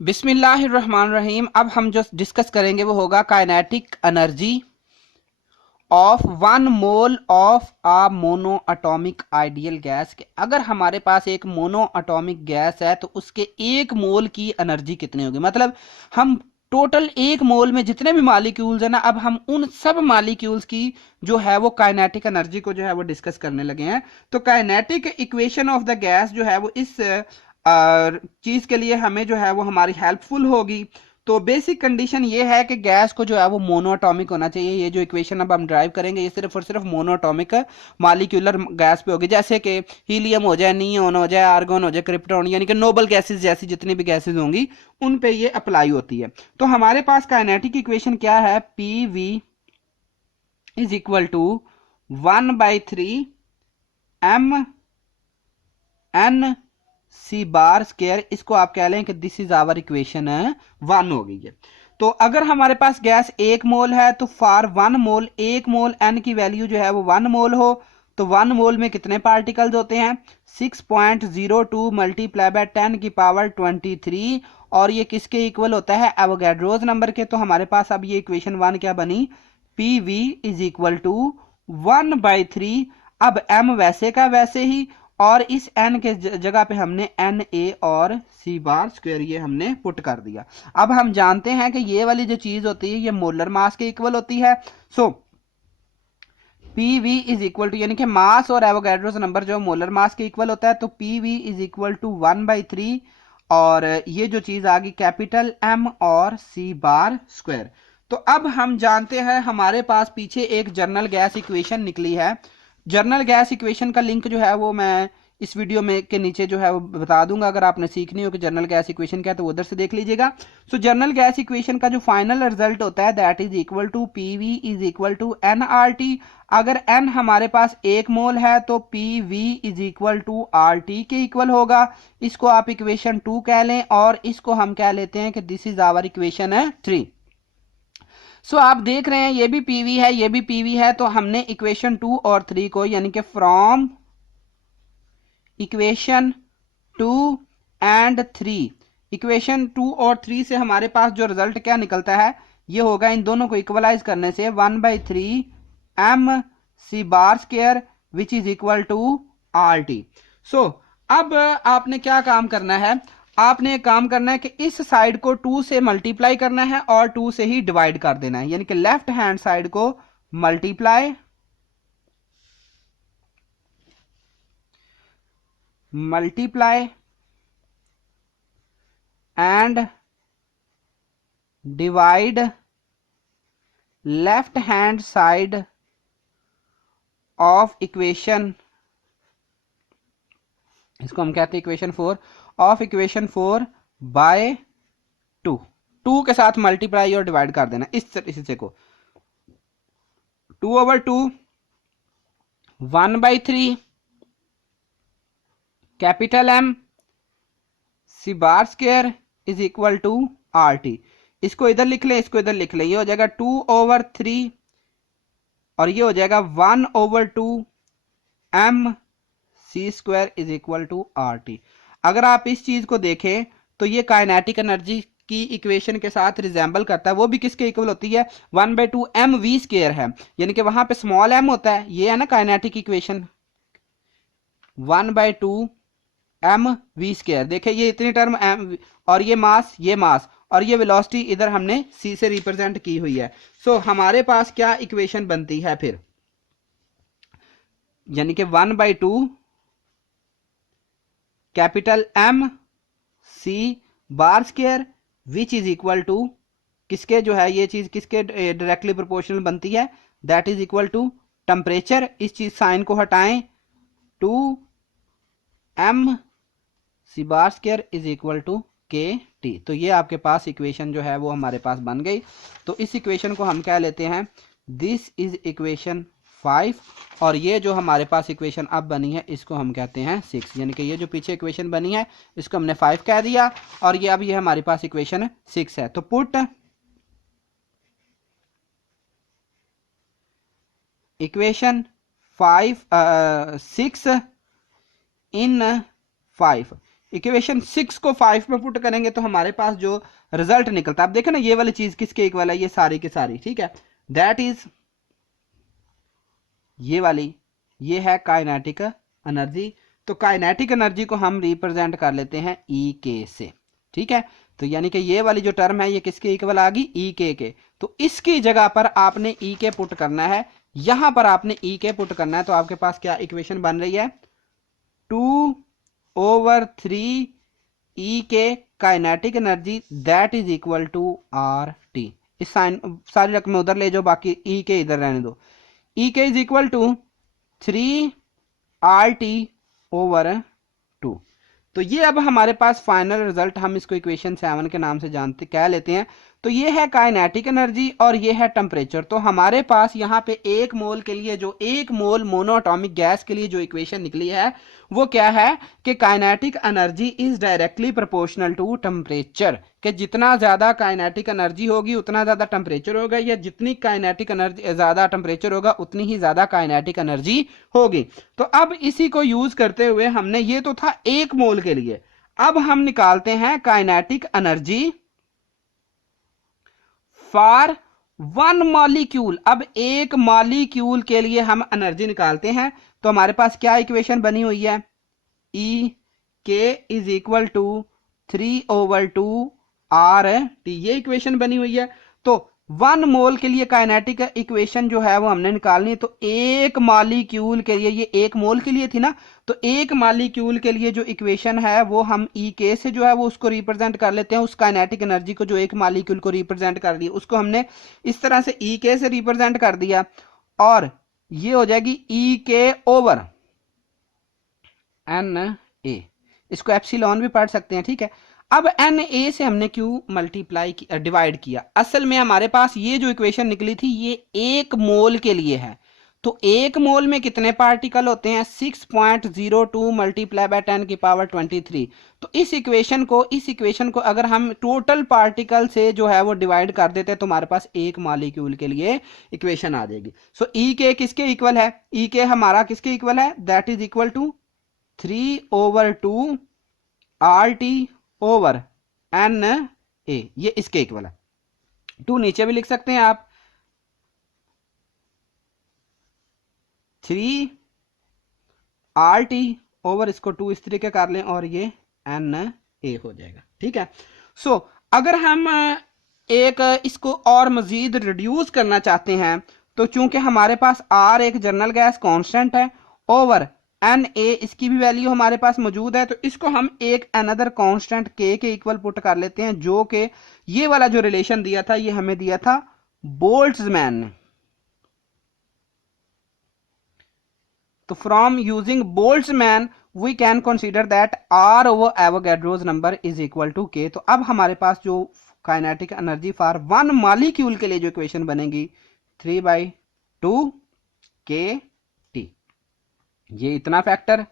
बिस्मिल्लाहिर्रहमानिर्रहीम। अब हम जो डिस्कस करेंगे वो होगा kinetic energy of 1 mole of a monoatomic ideal gas के। अगर हमारे पास एक मोनो अटोमिक गैस है तो उसके 1 मोल की एनर्जी कितनी होगी। मतलब हम टोटल 1 मोल में जितने भी मालिक्यूल्स है ना, अब हम उन सब मालिक्यूल्स की जो है वो काइनेटिक एनर्जी को जो है वो डिस्कस करने लगे हैं। तो kinetic equation of the gas जो है वो इस चीज के लिए हमें जो है वो हमारी हेल्पफुल होगी। तो बेसिक कंडीशन ये है कि गैस को जो है वो मोनोएटॉमिक होना चाहिए। ये जो इक्वेशन अब हम ड्राइव करेंगे ये सिर्फ और सिर्फ मोनोएटॉमिक मॉलिक्यूलर गैस पे होगी, जैसे कि हीलियम हो जाए, नियोन हो जाए, आर्गन हो जाए, क्रिप्टॉन, यानी कि नोबल गैसेस जैसी जितनी भी गैसेस होंगी उन पे ये अप्लाई होती है। तो हमारे पास काइनेटिक इक्वेशन क्या है, P V is equal to 1/3 M N C bar square. इसको आप कह लें कि दिस इज आवर इक्वेशन 1 हो गई है। तो अगर हमारे पास गैस 1 मोल है तो फॉर 1 मोल 1 मोल एन की वैल्यू जो है वो 1 मोल हो तो 1 मोल में कितने पार्टिकल्स होते हैं, 6.02 मल्टीप्लाई बाय 10 की पावर 23। और ये किसके इक्वल होता है, एवोगैड्रोस नंबर के। तो हमारे पास अब ये इक्वेशन 1 क्या बनी, P V is equal to 1/3। अब m वैसे का वैसे ही, और इस n के जगह पे हमने एन ए और सी बार स्क्वायर ये हमने पुट कर दिया। अब हम जानते हैं कि ये वाली जो चीज होती है ये मोलर मास के इक्वल होती है। So P V is equal to, यानी कि मास और एवोगैड्रोस नंबर जो मोलर मास के इक्वल होता है, तो P V is equal to 1/3। और ये जो चीज आ गई कैपिटल एम और सी बार स्क्वायर। तो अब हम जानते हैं हमारे पास पीछे एक जर्नल गैस इक्वेशन निकली है। जर्नल गैस इक्वेशन का लिंक जो है वो मैं इस वीडियो में के नीचे जो है वो बता दूंगा। अगर आपने सीखनी हो कि जर्नल गैस इक्वेशन क्या है तो उधर से देख लीजिएगा। सो जर्नल गैस इक्वेशन का जो फाइनल रिजल्ट होता है that is equal to P V is equal to N R T. अगर n हमारे पास 1 मोल है तो P V is equal to R T के इक्वल होगा। इसको आप इक्वेशन 2 कह लें और इसको हम कह लेते हैं कि दिस इज आवर इक्वेशन 3। सो आप देख रहे हैं ये भी पीवी है ये भी पीवी है। तो हमने इक्वेशन 2 और 3 को, यानी कि फ्रॉम इक्वेशन 2 एंड 3, इक्वेशन 2 और 3 से हमारे पास जो रिजल्ट क्या निकलता है ये होगा, इन दोनों को इक्वलाइज करने से 1/3 M C bar square which is equal to R T. So अब आपने क्या काम करना है, आपने एक काम करना है कि इस साइड को 2 से मल्टीप्लाई करना है और 2 से ही डिवाइड कर देना है, यानी कि लेफ्ट हैंड साइड को multiply multiply and divide left hand side of equation, इसको हम कहते हैं इक्वेशन 4 ऑफ इक्वेशन 4 बाय 2। 2 के साथ मल्टीप्लाई और डिवाइड कर देना इस हिस्से को। 2/2 1/3 capital M C bar square is equal to R T. इसको इधर लिख ले, इसको इधर लिख ले, ये हो जाएगा 2/3 और ये हो जाएगा 1/2 M C square is equal to R T. अगर आप इस चीज को देखें तो ये काइनेटिक एनर्जी की इक्वेशन के साथ रिजेंबल करता है। वो भी किसके इक्वल होती है, 1/2 एम वी स्केयर है, यानी कि वहां पे स्मॉल एम होता है। ये है ना kinetic equation 1/2 M V square. देखिए ये इतनी टर्म एम और ये मास और ये वेलोसिटी इधर हमने सी से रिप्रेजेंट की हुई है। सो हमारे पास क्या इक्वेशन बनती है फिर, यानी कि 1/2 capital M C bar square which is equal to, किसके जो है ये चीज किसके डायरेक्टली प्रोपोर्शनल बनती है, that is equal to temperature. इस चीज साइन को हटाएं, 2 M C bar square is equal to K T. तो ये आपके पास इक्वेशन जो है वो हमारे पास बन गई। तो इस इक्वेशन को हम क्या लेते हैं, दिस इज इक्वेशन 5 और ये जो हमारे पास इक्वेशन अब बनी है इसको हम कहते हैं 6, यानी कि ये जो पीछे इक्वेशन बनी है इसको हमने 5 कह दिया और ये अब ये हमारे पास इक्वेशन 6 है। तो पुट इक्वेशन 6 इन 5, इक्वेशन 6 को 5 में पुट करेंगे तो हमारे पास जो रिजल्ट निकलता है, आप देखें ना ये वाली चीज किसके इक्वल है, ये सारी की सारी, ठीक है, दैट इज ये वाली, ये है काइनेटिक एनर्जी। तो काइनेटिक एनर्जी को हम रिप्रेजेंट कर लेते हैं ई के से, ठीक है। तो यानी कि ये वाली जो टर्म है ये किसके इक्वल आ गई, ई के। तो इसकी जगह पर आपने ई के पुट करना है, यहां पर आपने ई के पुट करना है, तो आपके पास क्या इक्वेशन बन रही है, 2/3 E K kinetic energy that is equal to R T. इस साइन सारी रकमें उधर ले जाओ, बाकी ई के इधर रहने दो। ई K is equal to 3RT/2। तो ये अब हमारे पास फाइनल रिजल्ट, हम इसको इक्वेशन 7 के नाम से जानते कह लेते हैं। तो ये है काइनेटिक एनर्जी और ये है टेम्परेचर। तो हमारे पास यहाँ पे एक मोल के लिए, जो एक मोल मोनोएटॉमिक गैस के लिए जो इक्वेशन निकली है वो क्या है कि kinetic energy is directly proportional to temperature, कि जितना ज्यादा काइनेटिक एनर्जी होगी उतना ज्यादा टेम्परेचर होगा, या जितनी काइनेटिक एनर्जी ज्यादा टेम्परेचर होगा उतनी ही ज्यादा काइनेटिक एनर्जी होगी। तो अब इसी को यूज करते हुए हमने, ये तो था एक मोल के लिए, अब हम निकालते हैं काइनेटिक एनर्जी फॉर 1 मॉलिक्यूल। अब एक मॉलिक्यूल के लिए हम एनर्जी निकालते हैं, तो हमारे पास क्या इक्वेशन बनी हुई है, E K is equal to 3/2 R T, ये इक्वेशन बनी हुई है। तो 1 मोल के लिए काइनेटिक इक्वेशन जो है वो हमने निकालनी है। तो एक मॉलिक्यूल के लिए, ये एक मोल के लिए थी ना, तो एक मॉलिक्यूल के लिए जो इक्वेशन है वो हम ई के से जो है वो उसको रिप्रेजेंट कर लेते हैं, उस काइनेटिक एनर्जी को जो एक मॉलिक्यूल को रिप्रेजेंट कर दिया उसको हमने इस तरह से ई के से रिप्रेजेंट कर दिया, और ये हो जाएगी ई के ओवर एन ए, इसको एप्सिलॉन भी पढ़ सकते हैं, ठीक है। अब एन ए से हमने क्यों मल्टीप्लाई डिवाइड किया, असल में हमारे पास ये जो इक्वेशन निकली थी ये एक मोल के लिए है। तो एक मोल में कितने पार्टिकल होते हैं, 6.02 मल्टीप्लाई बाय 10⁻23। तो इस इक्वेशन को अगर हम टोटल पार्टिकल से जो है वो डिवाइड कर देते हैं तो हमारे पास एक मॉलिक्यूल के लिए इक्वेशन आ जाएगी। सो ई के किसके इक्वल है, ई के हमारा किसके इक्वल है, that is equal to 3/2 RT/NA, ये इसके इक्वल है। 2 नीचे भी लिख सकते हैं आप, 3RT ओवर इसको 2 इस तरीके कर लें और ये NA हो जाएगा, ठीक है। सो अगर हम एक इसको और मजीद रिड्यूस करना चाहते हैं, तो चूंकि हमारे पास R एक जनरल गैस कांस्टेंट है ओवर Na इसकी भी वैल्यू हमारे पास मौजूद है, तो इसको हम एक अनदर कांस्टेंट K के इक्वल पुट कर लेते हैं, जो कि ये वाला जो रिलेशन दिया था ये हमें दिया था बोल्ट्जमैन ने। तो from using Boltzmann we can consider that R over Avogadro's number is equal to K। तो अब हमारे पास जो काइनेटिक एनर्जी फॉर 1 मॉलिक्यूल के लिए जो इक्वेशन बनेगी 3/2 K, ये इतना फैक्टर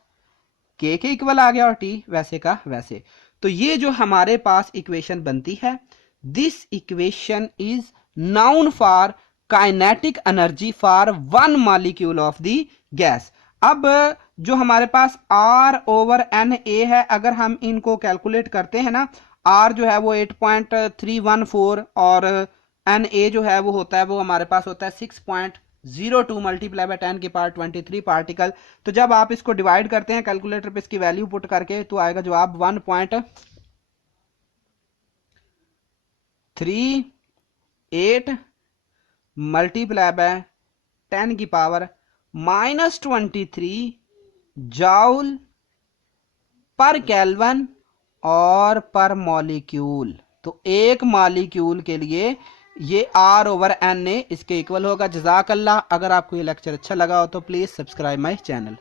के इक्वल आ गया और टी वैसे का वैसे। तो ये जो हमारे पास इक्वेशन बनती है, this equation is noun for kinetic energy for 1 molecule of the gas. अब जो हमारे पास R/NA है, अगर हम इनको कैलकुलेट करते हैं ना, R जो है वो 8.314 और NA जो है वो होता है, वो हमारे पास होता है 6.02 मल्टीप्लाई बाय 10⁻23 पार्टिकल। तो जब आप इसको डिवाइड करते हैं कैलकुलेटर पे इसकी वैल्यू पुट करके, तो आएगा जवाब 1.38 मल्टीप्लाई बाय 10⁻⁻23 जूल पर केल्विन और पर मॉलिक्यूल। तो एक मॉलिक्यूल के लिए ये R/NA इसके इक्वल होगा। जज़ाकल्लाह। अगर आपको ये लेक्चर अच्छा लगा हो तो प्लीज सब्सक्राइब माय चैनल।